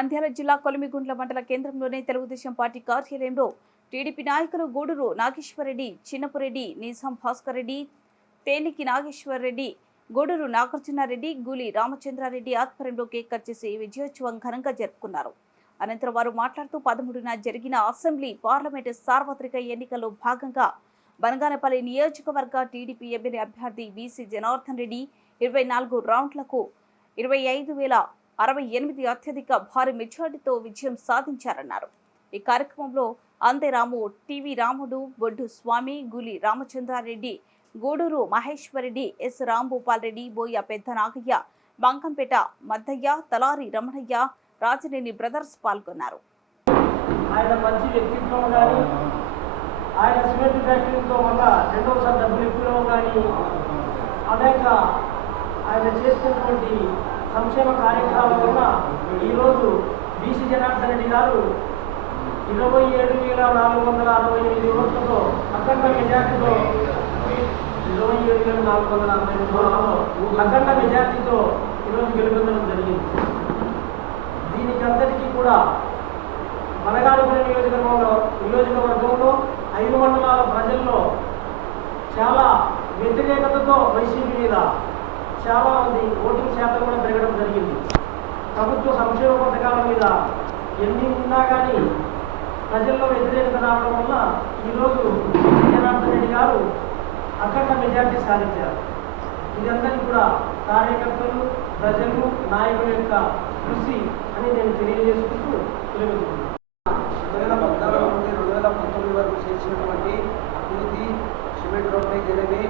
నంద్యాల జిల్లా కొలిమిగుండ్ల మండల కేంద్రంలోని తెలుగుదేశం పార్టీ కార్యాలయంలో టీడీపీ నాయకులు గూడూరు నాగేశ్వరరెడ్డి, చిన్నపురెడ్డి, నిజాం భాస్కర్ రెడ్డి, తేలికి నాగేశ్వరరెడ్డి, గూడూరు నాగార్జునారెడ్డి, గూలి రామచంద్రారెడ్డి ఆధ్వర్యంలో కేక్ కట్ చేసి విజయోత్సవం ఘనంగా జరుపుకున్నారు. అనంతరం వారు మాట్లాడుతూ 13న జరిగిన అసెంబ్లీ, పార్లమెంటు సార్వత్రిక ఎన్నికల్లో భాగంగా బనగానపల్లి నియోజకవర్గ టీడీపీ ఎమ్మెల్యే అభ్యర్థి బీసీ జనార్దన్ రెడ్డి 24 రౌండ్లకు 25,068 అత్యధిక భారీ మెజార్టీతో విజయం సాధించారన్నారు. ఈ కార్యక్రమంలో అందేరాము, టీవీ రాముడు, బొడ్డు స్వామి, గులి రామచంద్రారెడ్డి, గూడూరు మహేశ్వరరెడ్డి, ఎస్ రాంభూపాల్ రెడ్డి, బోయ పెద్ద నాగయ్య, బంకంపేట మద్దయ్య, తలారి రమణయ్య, రాజనేని బ్రదర్స్ పాల్గొన్నారు. ఆయన మంచి వ్యక్తిత్వం కానీ, ఆయన సిమెంట్ ఫ్యాక్టరీతో వల్ల రెండవసారి డబ్బులు ఎక్కువ కానీ, అనేక ఆయన చేసినటువంటి సంక్షేమ కార్యక్రమాల వల్ల ఈరోజు బీసీ జనార్దన్ రెడ్డి గారు 27,468 ఓట్లతో అఖండ మెజార్టీతో 27,468 అఖండ మెజార్టీతో ఈరోజు గెలుపొందడం జరిగింది. దీనికి అందరికీ కూడా బనగానపల్లి నియోజకవర్గంలో 5 మండలాల ప్రజల్లో చాలా వ్యతిరేకతతో వైసీపీ మీద చాలా మంది ఓటింగ్ శాతం కూడా పెరగడం జరిగింది. ప్రభుత్వ సంక్షేమ పథకాల మీద ఎన్ని ఉన్నా కానీ ప్రజల్లో వ్యతిరేకత రావడం వల్ల ఈరోజు జనార్దన్ రెడ్డి గారు అఖండ మెజార్టీ సాధించారు. ఇదందరికీ కూడా కార్యకర్తలు, ప్రజలు, నాయకుల యొక్క కృషి అని నేను తెలియజేసుకుంటూ తెలియజేస్తున్నాను. 2014 నుండి 2019 వరకు చేసినటువంటి అభివృద్ధి, సిమెంట్ రోడ్డు అయితేనేవి,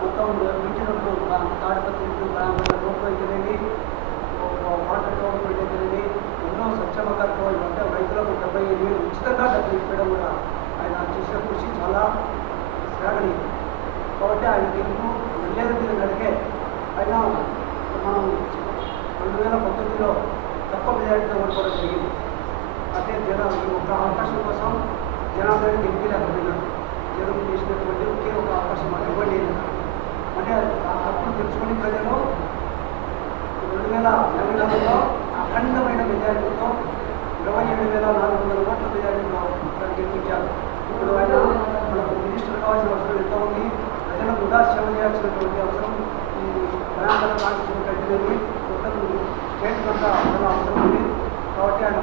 మొత్తం బీటీ రోడ్లు, తాడిపత్రి రోడ్లు అయితేనేవి, వాటర్ డెవలప్మెంట్ అయితేనేవి, ఎన్నో సంక్షేమ కార్యక్రమాలు అంటే రైతులకు 75,000 ఉచితంగా డబ్బులు ఇవ్వడం కూడా ఆయన చేసిన కృషి చాలా శ్లాఘనీయం. కాబట్టి ఆయన ఎందుకు వెళ్ళేది కనుకే ఆయన మనం 2019లో తక్కువ మెజారిటీతో ఓడిపోవడం జరిగింది. అంటే ఒక అవకాశం కోసం జనాభాని గెలిపలేకపోయినారు. జనం చేసినటువంటి ఒకే ఒక అవకాశం మాకు ఇవ్వండి అంటే అప్పుడు తెలుసుకుని ప్రజలు 2024లో అఖండమైన మెజారిటీతో 27,400 ఓట్ల మెజారిటీతో గెలిపించారు. ఇప్పుడు ఆయన మనకు మినిస్టర్ కావాల్సిన అవసరం ఎంత ఉంది, ప్రజలకు కూడా సేవ చేయాల్సినటువంటి అవసరం ఈ తెలంగాణ కాన్స్టిట్యూషన్ కంటిన్యూ మొత్తం స్టేట్ అంతా అవసరం ఉంది. కాబట్టి ఆయన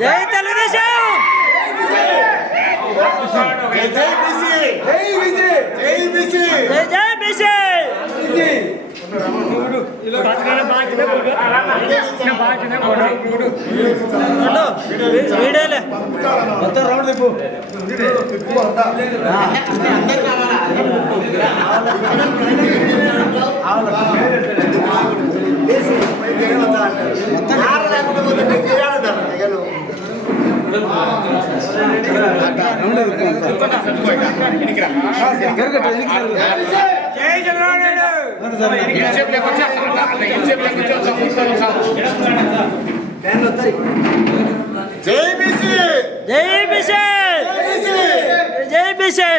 జై తెలుగుదేశం, జై బీసీ, జై బీసీ, జై బీసీ, జై బీసీ. వీడియోలే మొత్తం రౌండ్ తిప్పు. జై బీసీ, జై బీసీ, జై బీసీ.